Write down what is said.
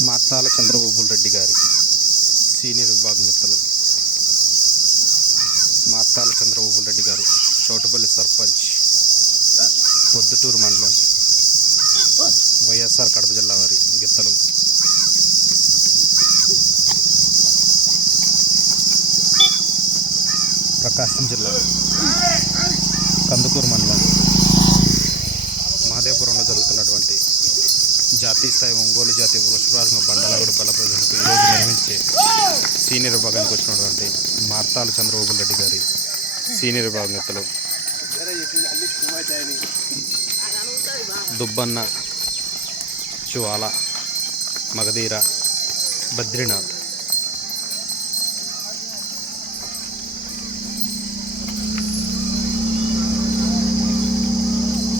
మార్తాల చంద్రబాబు రెడ్డి గారి సీనియర్ విభాగం నేతలు మార్తాల చంద్రబాబు రెడ్డి గారు చోటపల్లి సర్పంచ్ పొద్దుటూరు మండలం వైఎస్ఆర్ కడప జిల్లా వారి గిత్తలు. ప్రకాశం జిల్లా కందుకూరు మండలం. జాతీయ స్థాయి ఒంగోలు జాతీయ వృషభరాజుల బండలాగుడు బల ఈరోజు నిర్వహించే సీనియర్ విభాగానికి వచ్చినటువంటి మార్తాల చంద్రబాబు రెడ్డి గారి సీనియర్ విభాగం దుబ్బన్న జ్వాల మగధీర బద్రీనాథ్